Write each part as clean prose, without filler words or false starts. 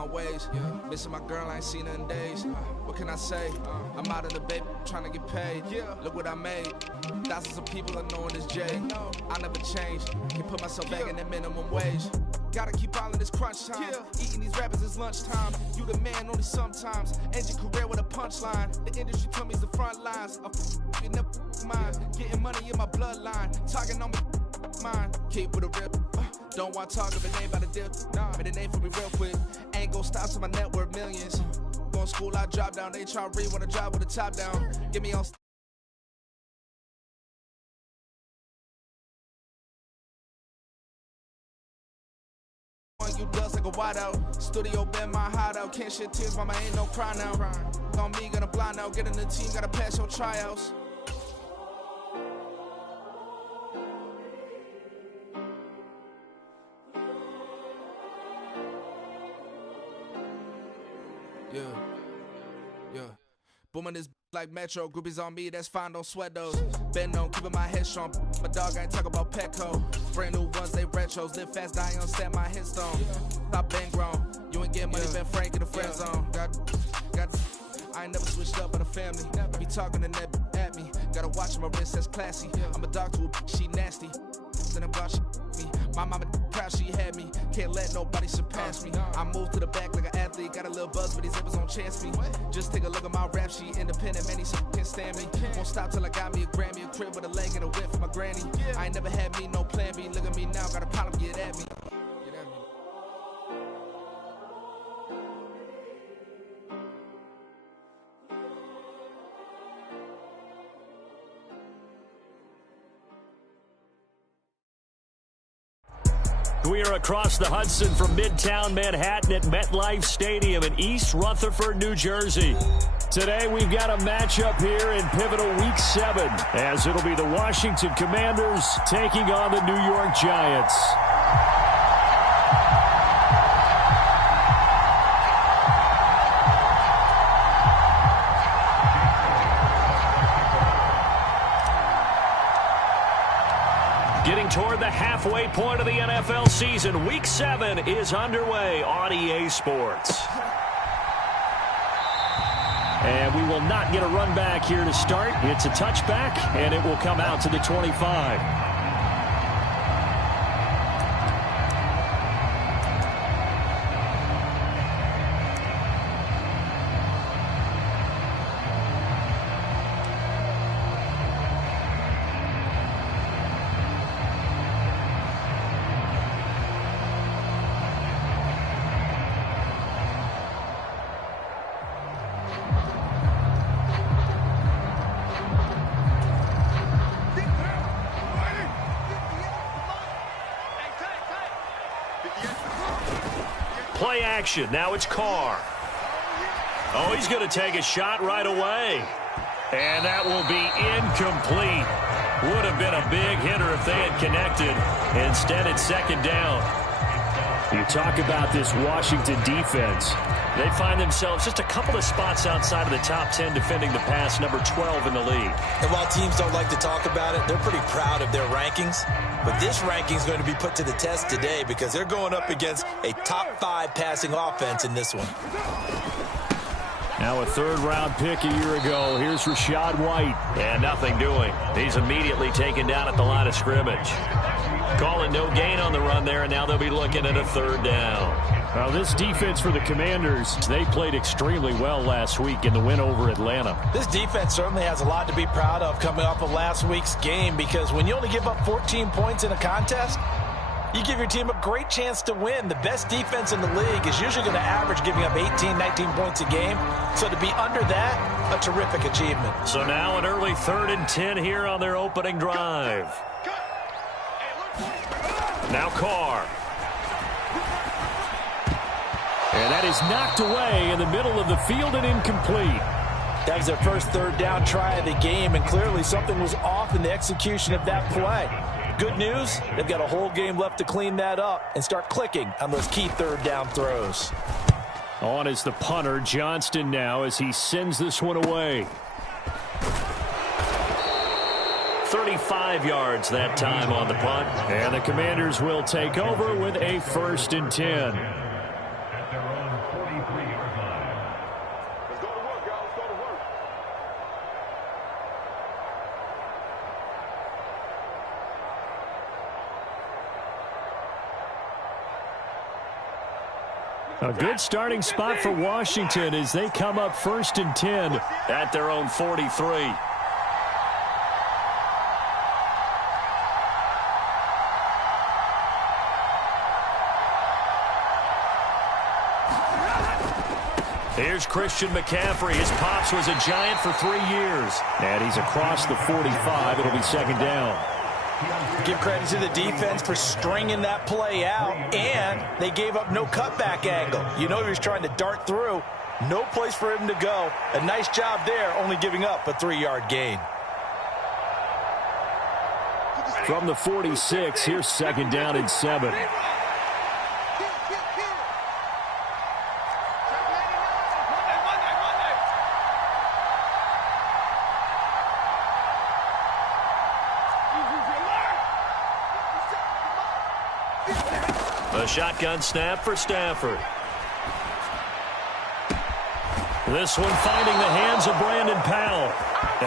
my ways. Missing my girl, I ain't seen her in days. What can I say? I'm out of the baby, trying to get paid. Look what I made. Thousands of people are knowing this Jay. I never change. Can put myself back in that minimum wage. Gotta keep all in this crunch time. Eating these rappers is lunchtime. You the man only sometimes. End your career with a punchline. The industry told me it's the front lines. You never mind. Getting money in my bloodline. Talking on me, mine. Keep with a rip. Don't want to talk if it ain't about a dip. But it ain't for me real quick. Ain't gon' stop till my net worth millions. Going to school, I drop down. They try to read when I drive with the top down. Get me on. You dust like a wideout. Studio been my hideout. Can't shed tears, mama ain't no cry now. On me, gonna blind out. Get in the team, gotta pass your tryouts. Yeah. Booming this like Metro. Groupies on me, that's fine, don't sweat those. Been on, keeping my head strong. My dog ain't talk about Petco. Brand new ones, they retros. Live fast, die on set, my headstone. Stop been grown. You ain't getting money, been Frank in the friend zone. Got. I ain't never switched up with a family. Be talking to that at me. Gotta watch my wrist, that's classy. I'm a dog to a she nasty. Then I'm about she me. My mama proud she had me. Can't let nobody surpass me. I move to the back like an athlete. Got a little buzz, but these zippers don't chance me. Just take a look at my rap sheet. Independent, man, these can't stand me. Won't stop till I got me a Grammy, a crib with a leg and a whip for my granny. I ain't never had me, no plan B. Look at me now, got a problem, get at me. We are across the Hudson from Midtown Manhattan at MetLife Stadium in East Rutherford, New Jersey. Today we've got a matchup here in pivotal Week 7, as it'll be the Washington Commanders taking on the New York Giants. Getting toward the halfway point of the NFL season, Week 7 is underway on EA Sports. And we will not get a run back here to start. It's a touchback, and it will come out to the 25. Play action. Now it's Carr. Oh, he's going to take a shot right away. And that will be incomplete. Would have been a big hitter if they had connected. Instead, it's second down. You talk about this Washington defense. They find themselves just a couple of spots outside of the top 10 defending the pass, number 12 in the league. And while teams don't like to talk about it, they're pretty proud of their rankings. But this ranking is going to be put to the test today because they're going up against a top 5 passing offense in this one. Now a third-round pick a year ago. Here's Rachaad White. And nothing doing. He's immediately taken down at the line of scrimmage. Calling no gain on the run there, and now they'll be looking at a third down. Now this defense for the Commanders, they played extremely well last week in the win over Atlanta. This defense certainly has a lot to be proud of coming off of last week's game, because when you only give up 14 points in a contest, you give your team a great chance to win. The best defense in the league is usually going to average giving up 18, 19 points a game. So to be under that, a terrific achievement. So now an early 3rd and 10 here on their opening drive. Now Carr. And that is knocked away in the middle of the field and incomplete. That was their first third down try of the game, and clearly something was off in the execution of that play. Good news, they've got a whole game left to clean that up and start clicking on those key third down throws. On is the punter, Johnston, now as he sends this one away. 35 yards that time on the punt. And the Commanders will take over with a 1st and 10. A good starting spot for Washington as they come up 1st and 10 at their own 43. Here's Christian McCaffrey. His pops was a Giant for 3 years. And he's across the 45. It'll be 2nd down. Give credit to the defense for stringing that play out, and they gave up no cutback angle. You know he was trying to dart through. No place for him to go. A nice job there, only giving up a 3-yard gain. From the 46, here's 2nd down and 7. A shotgun snap for Stafford. This one finding the hands of Brandon Powell.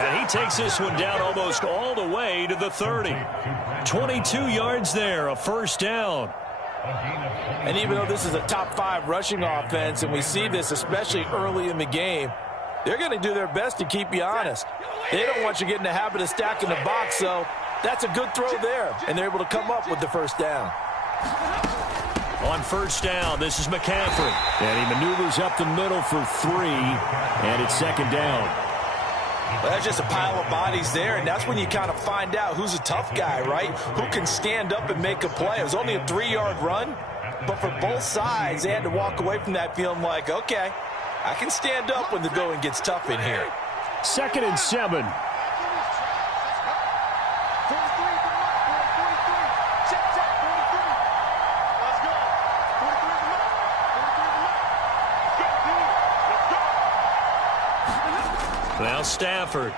And he takes this one down almost all the way to the 30. 22 yards there, a 1st down. And even though this is a top 5 rushing offense, and we see this especially early in the game, they're going to do their best to keep you honest. They don't want you getting the habit of stacking the box, so that's a good throw there. And they're able to come up with the 1st down. On 1st down, this is McCaffrey. And he maneuvers up the middle for 3, and it's 2nd down. Well, that's just a pile of bodies there, and that's when you kind of find out who's a tough guy, right? Who can stand up and make a play. It was only a 3-yard run, but for both sides, they had to walk away from that feeling like, okay, I can stand up when the going gets tough in here. 2nd and 7. Now Stafford.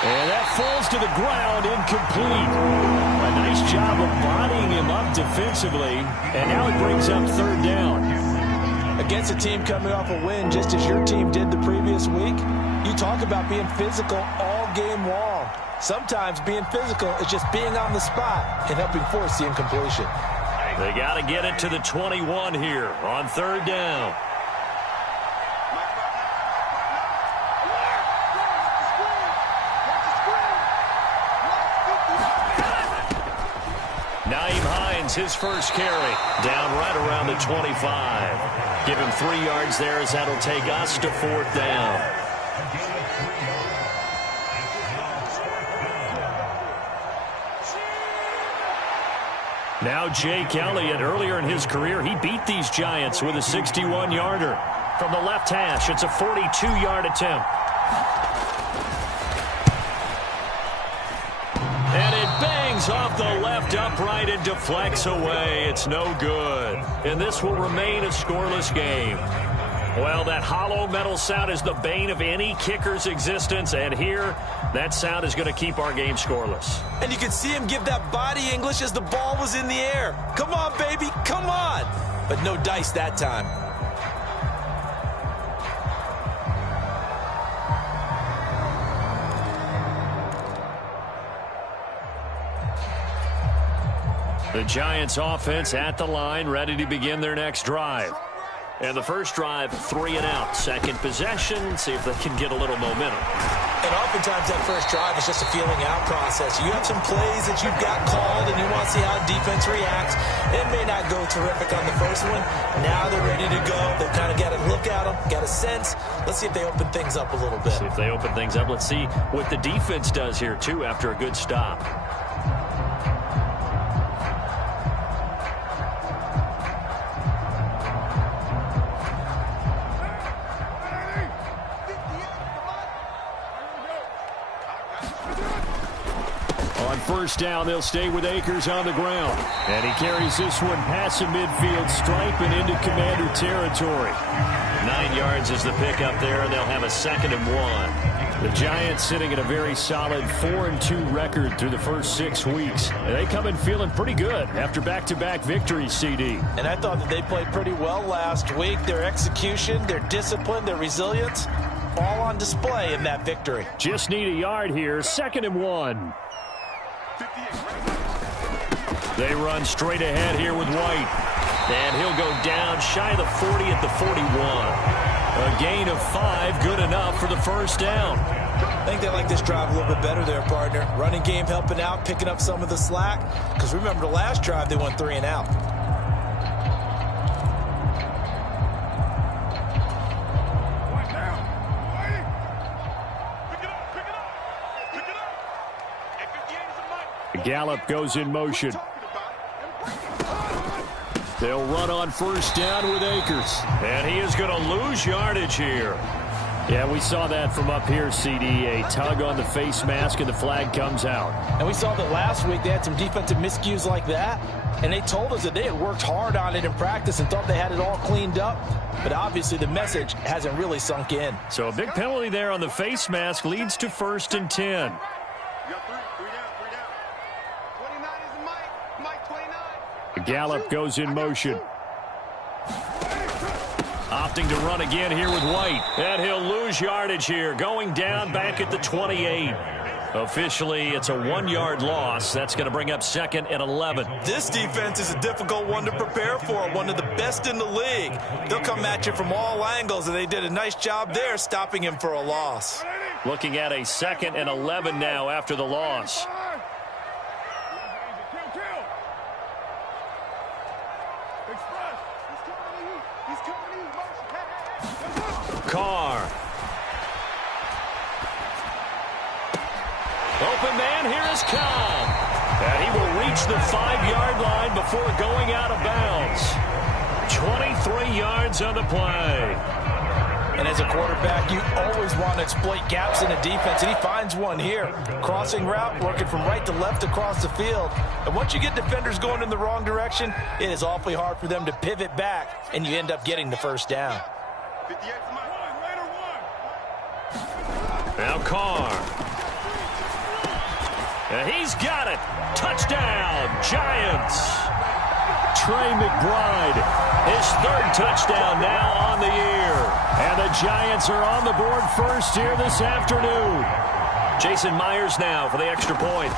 And that falls to the ground, incomplete. A nice job of bodying him up defensively. And now it brings up 3rd down. Against a team coming off a win, just as your team did the previous week, you talk about being physical all game long. Sometimes being physical is just being on the spot and helping force the incompletion. They got to get it to the 21 here on 3rd down. His first carry down right around the 25. Give him 3 yards there as that'll take us to 4th down. Now Jake Elliott, earlier in his career, he beat these Giants with a 61-yarder. From the left hash, it's a 42-yard attempt. And it bangs off the left upright and deflects away. It's no good. And this will remain a scoreless game. Well, that hollow metal sound is the bane of any kicker's existence. And here, that sound is going to keep our game scoreless. And you can see him give that body English as the ball was in the air. Come on, baby, come on. But no dice that time. The Giants offense at the line, ready to begin their next drive. And the first drive, 3 and out. Second possession, see if they can get a little momentum. And oftentimes that first drive is just a feeling out process. You have some plays that you've got called and you want to see how defense reacts. It may not go terrific on the first one. Now they're ready to go. They've kind of got to look at them, got a sense. Let's see if they open things up a little bit. See if they open things up. Let's see what the defense does here, too, after a good stop. First down, they'll stay with Akers on the ground. And he carries this one past the midfield stripe and into Commander territory. 9 yards is the pickup there, and they'll have a 2nd and 1. The Giants sitting at a very solid 4-2 record through the first 6 weeks. And they come in feeling pretty good after back-to-back victories, CD. And I thought that they played pretty well last week. Their execution, their discipline, their resilience, all on display in that victory. Just need a yard here, 2nd and 1. They run straight ahead here with White. And he'll go down shy of the 40 at the 41. A gain of 5, good enough for the first down. I think they like this drive a little bit better there, partner. Running game helping out, picking up some of the slack. Because remember, the last drive, they went 3 and out. Gallup goes in motion. They'll run on first down with Akers. And he is going to lose yardage here. Yeah, we saw that from up here, CD. A tug on the face mask, and the flag comes out. And we saw that last week they had some defensive miscues like that. And they told us that they had worked hard on it in practice and thought they had it all cleaned up. But obviously the message hasn't really sunk in. So a big penalty there on the face mask leads to 1st and 10. Gallup goes in motion. Opting to run again here with White. And he'll lose yardage here. Going down back at the 28. Officially, it's a 1-yard loss. That's going to bring up 2nd and 11. This defense is a difficult one to prepare for. One of the best in the league. They'll come at you from all angles, and they did a nice job there stopping him for a loss. Looking at a 2nd and 11 now after the loss. Carr. Open man, here is Cobb. And he will reach the 5-yard line before going out of bounds. 23 yards on the play. And as a quarterback, you always want to exploit gaps in the defense, and he finds one here. Crossing route, working from right to left across the field. And once you get defenders going in the wrong direction, it is awfully hard for them to pivot back, and you end up getting the first down. Now Carr. And he's got it. Touchdown, Giants. Trey McBride, his 3rd touchdown now on the year. And the Giants are on the board first here this afternoon. Jason Myers now for the extra point.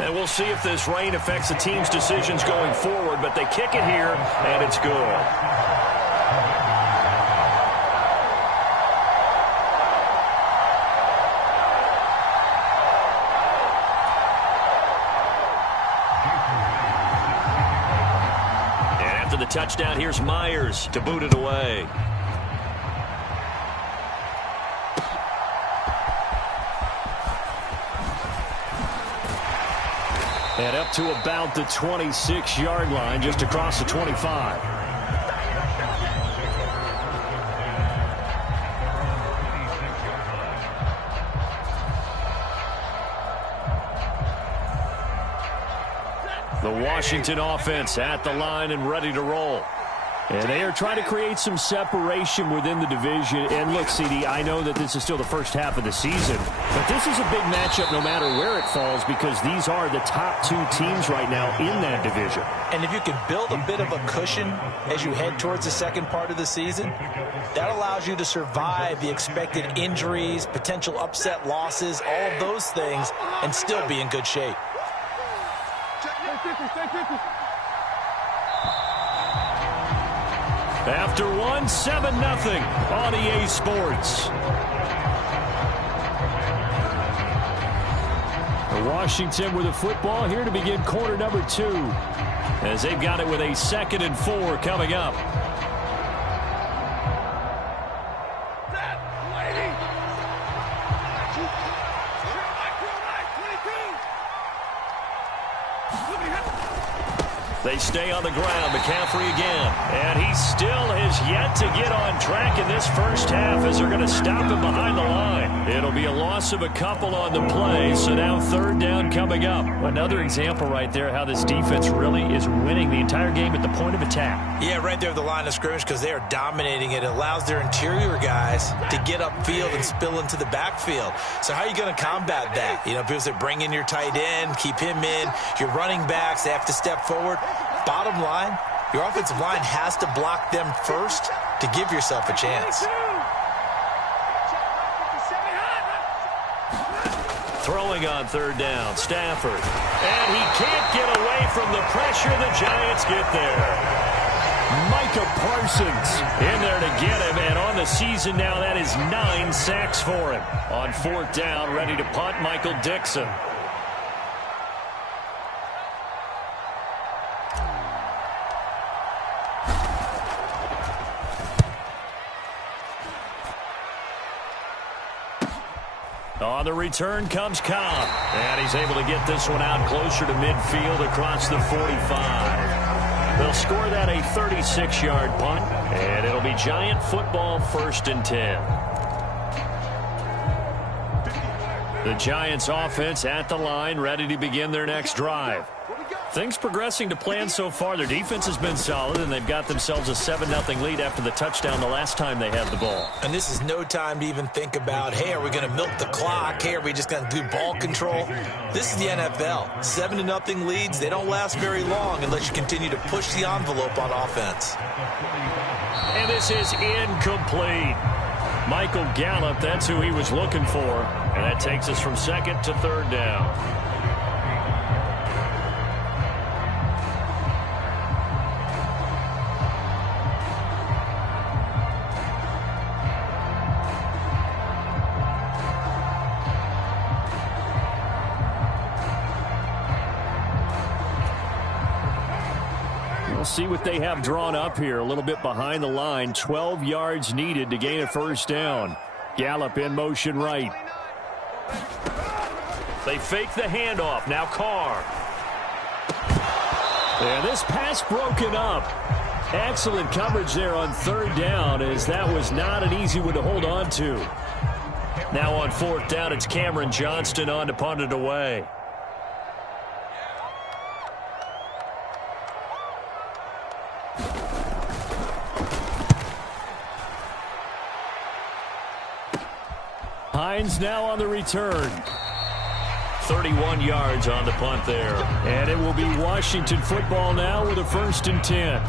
And we'll see if this rain affects the team's decisions going forward, but they kick it here, and it's good. Touchdown, here's Myers to boot it away. And up to about the 26-yard line, just across the 25. The Washington offense at the line and ready to roll. And they are trying to create some separation within the division. And look, CD, I know that this is still the first half of the season, but this is a big matchup no matter where it falls because these are the top 2 teams right now in that division. And if you can build a bit of a cushion as you head towards the second part of the season, that allows you to survive the expected injuries, potential upset losses, all of those things, and still be in good shape. After 1, 7-0 on EA Sports. Washington with the football here to begin quarter number 2. As they've got it with a 2nd and 4 coming up. They stay on the ground. McCaffrey again. And he still has yet to get on track in this first half as they're going to stop him behind the line. It'll be a loss of a couple on the play, so now 3rd down coming up. Another example right there how this defense really is winning the entire game at the point of attack. Yeah, right there at the line of scrimmage because they are dominating it. It allows their interior guys to get upfield and spill into the backfield. So how are you going to combat that? You know, because they bring in your tight end, keep him in. Your running backs, they have to step forward. Bottom line, your offensive line has to block them first to give yourself a chance. Throwing on third down, Stafford. And he can't get away from the pressure. The Giants get there. Micah Parsons in there to get him. And on the season now, that is 9 sacks for him. On fourth down, ready to punt, Michael Dixon. On the return comes Cobb. And he's able to get this one out closer to midfield across the 45. They'll score that a 36-yard punt. And it'll be Giant football 1st and 10. The Giants offense at the line, ready to begin their next drive. Things progressing to plan so far. Their defense has been solid, and they've got themselves a 7-0 lead after the touchdown the last time they had the ball. And this is no time to even think about, hey, are we going to milk the clock? Hey, are we just going to do ball control? This is the NFL. 7-0 leads, they don't last very long unless you continue to push the envelope on offense. And this is incomplete. Michael Gallup, that's who he was looking for. And that takes us from 2nd to 3rd down. See what they have drawn up here. A little bit behind the line. 12 yards needed to gain a first down. Gallup in motion right. They fake the handoff. Now Carr. And this pass broken up. Excellent coverage there on 3rd down, as that was not an easy one to hold on to. Now on 4th down, it's Cameron Johnston on to punt it away. Hines now on the return. 31 yards on the punt there. And it will be Washington football now with a 1st and 10.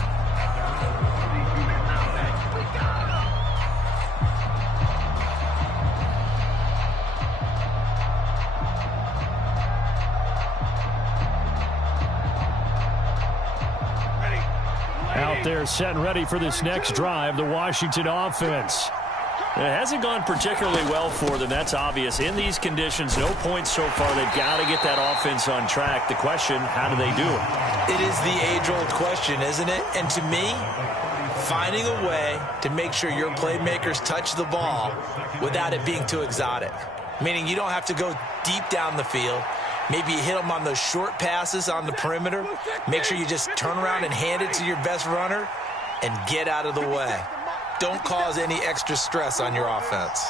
Out there set and ready for this next drive, the Washington offense. It hasn't gone particularly well for them. That's obvious. In these conditions, no points so far. They've got to get that offense on track. The question, how do they do it? It is the age-old question, isn't it? And to me, finding a way to make sure your playmakers touch the ball without it being too exotic. Meaning you don't have to go deep down the field. Maybe you hit them on those short passes on the perimeter. Make sure you just turn around and hand it to your best runner and get out of the way. Don't cause any extra stress on your offense.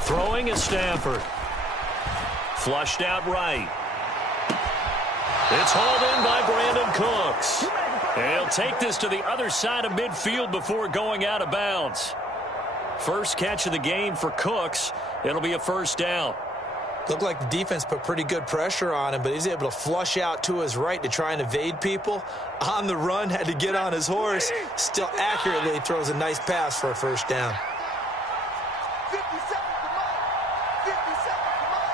Throwing is Stafford. Flushed out right. It's hauled in by Brandon Cooks. And he'll take this to the other side of midfield before going out of bounds. First catch of the game for Cooks. It'll be a first down. Looked like the defense put pretty good pressure on him, but he's able to flush out to his right to try and evade people. On the run, had to get on his horse. Still accurately throws a nice pass for a first down. 57, come on. 57, come on.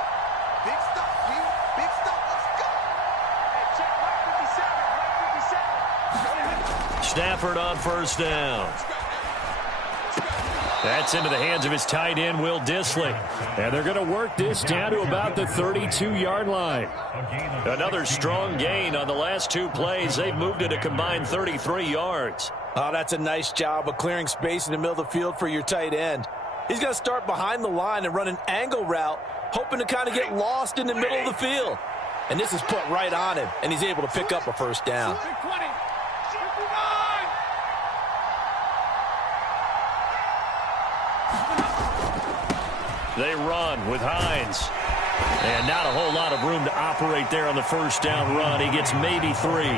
Big stop, Pete. Big stop. Let's go. Hey, check right 57, right 57. Stafford on first down. That's into the hands of his tight end, Will Dissly. And they're going to work this down to about the 32-yard line. Another strong gain on the last two plays. They've moved it a combined 33 yards. Oh, that's a nice job of clearing space in the middle of the field for your tight end. He's going to start behind the line and run an angle route, hoping to kind of get lost in the middle of the field. And this is put right on him, and he's able to pick up a first down. They run with Hines. And not a whole lot of room to operate there on the first down run. He gets maybe 3.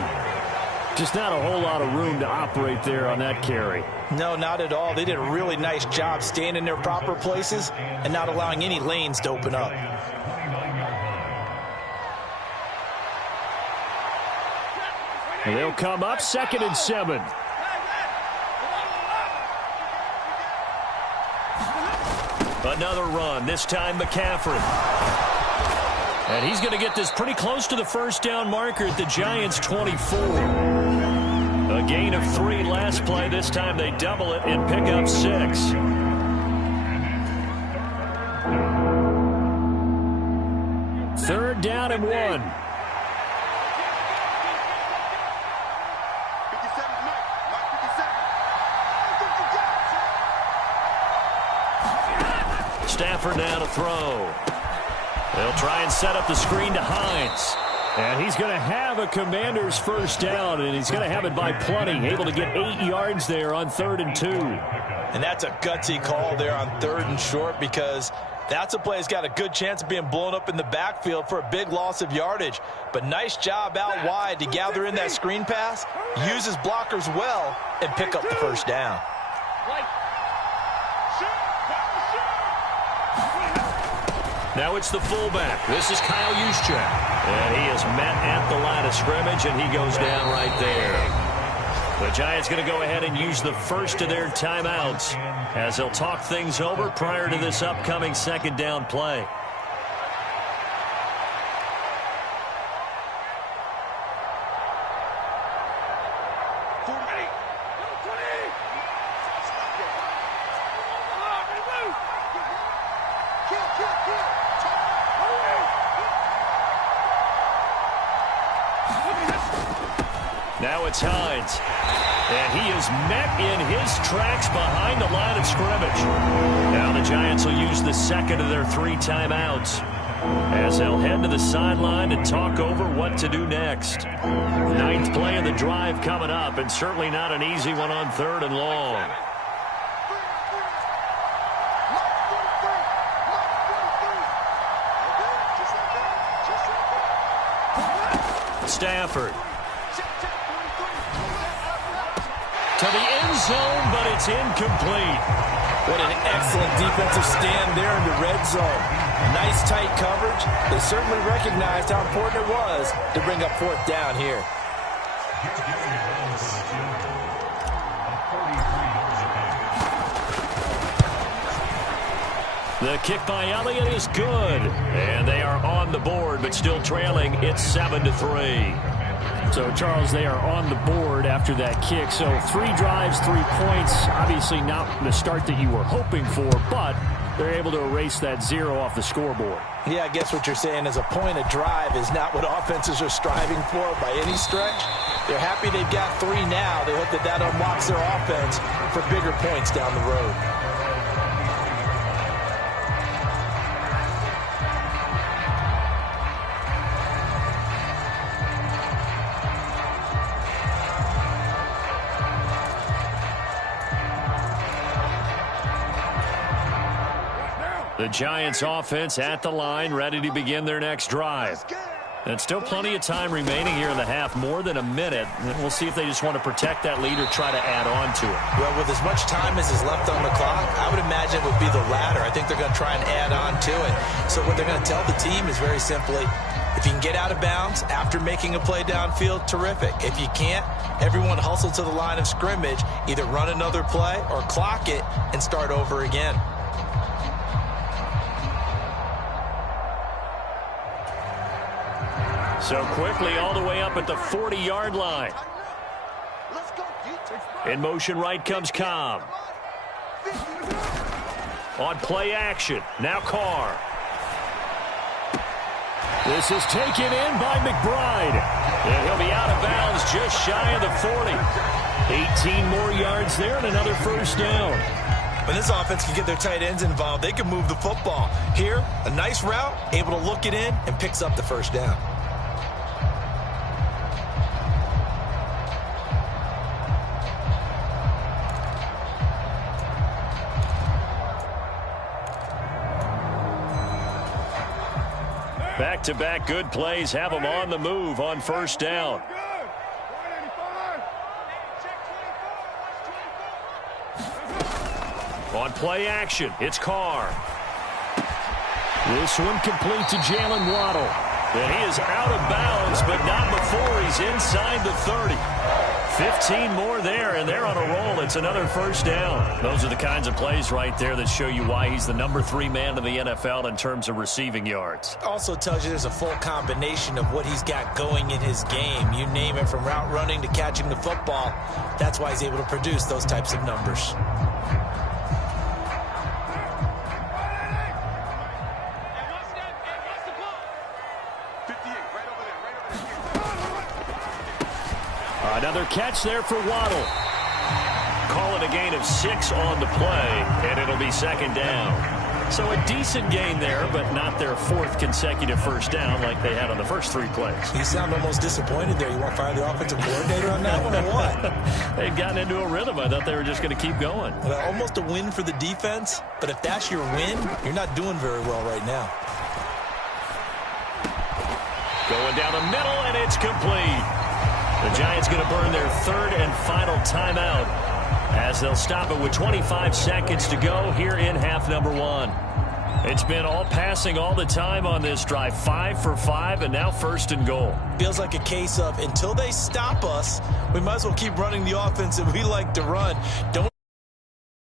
Just not a whole lot of room to operate there on that carry. No, not at all. They did a really nice job staying in their proper places and not allowing any lanes to open up. And they'll come up 2nd and 7. Another run, this time McCaffrey. And he's going to get this pretty close to the first down marker at the Giants' 24. A gain of 3 last play. This time they double it and pick up 6. Third down and 1. Stafford now to throw. They'll try and set up the screen to Hines. And he's going to have a Commander's first down, and he's going to have it by plenty. Able to get 8 yards there on 3rd and 2. And that's a gutsy call there on 3rd and short, because that's a play that's got a good chance of being blown up in the backfield for a big loss of yardage. But nice job out wide to gather in that screen pass, use his blockers well, and pick up the first down. Now it's the fullback. This is Kyle Juszczyk. And he is met at the line of scrimmage, and he goes down right there. The Giants going to go ahead and use the first of their timeouts as they'll talk things over prior to this upcoming 2nd down play. Now it's Hines. And he is met in his tracks behind the line of scrimmage. Now the Giants will use the 2nd of their 3 timeouts as they'll head to the sideline to talk over what to do next. 9th play of the drive coming up, and certainly not an easy one on 3rd and long. Stafford. To the end zone, but it's incomplete. What an excellent defensive stand there in the red zone. Nice tight coverage. They certainly recognized how important it was to bring up 4th down here. The kick by Elliott is good. And they are on the board, but still trailing. It's 7-3. So, Charles, they are on the board after that kick. So 3 drives, 3 points. Obviously not the start that you were hoping for, but they're able to erase that 0 off the scoreboard. Yeah, I guess what you're saying is a point of drive is not what offenses are striving for by any stretch. They're happy they've got 3 now. They hope that that unlocks their offense for bigger points down the road. The Giants offense at the line, ready to begin their next drive. And still plenty of time remaining here in the half, more than a minute. And we'll see if they just want to protect that lead or try to add on to it. Well, with as much time as is left on the clock, I would imagine it would be the latter. I think they're going to try and add on to it. So what they're going to tell the team is very simply, if you can get out of bounds after making a play downfield, terrific. If you can't, everyone hustle to the line of scrimmage, either run another play or clock it and start over again. So quickly all the way up at the 40-yard line. In motion right comes Cobb. On play action, now Carr. This is taken in by McBride. And he'll be out of bounds just shy of the 40. 18 more yards there and another first down. When this offense can get their tight ends involved, they can move the football. Here, a nice route, able to look it in, and picks up the first down. Back-to-back good plays have them on the move on first down. On play action, it's Carr. This one complete to Jalen Waddle. And he is out of bounds, but not before he's inside the 30. 15 more there, and they're on a roll. It's another first down. Those are the kinds of plays right there that show you why he's the number 3 man in the NFL in terms of receiving yards. Also tells you there's a full combination of what he's got going in his game. You name it, from route running to catching the football. That's why he's able to produce those types of numbers. Another catch there for Waddle. Call it a gain of 6 on the play, and it'll be second down. So a decent gain there, but not their 4th consecutive first down like they had on the first 3 plays. You sound almost disappointed there. You want to fire the offensive coordinator on that one or what? They'd gotten into a rhythm. I thought they were just going to keep going. Well, almost a win for the defense, but if that's your win, you're not doing very well right now. Going down the middle, and it's complete. The Giants going to burn their 3rd and final timeout as they'll stop it with 25 seconds to go here in half number 1. It's been all passing all the time on this drive. 5 for 5, and now 1st and goal. Feels like a case of until they stop us, we might as well keep running the offense that we like to run. Don't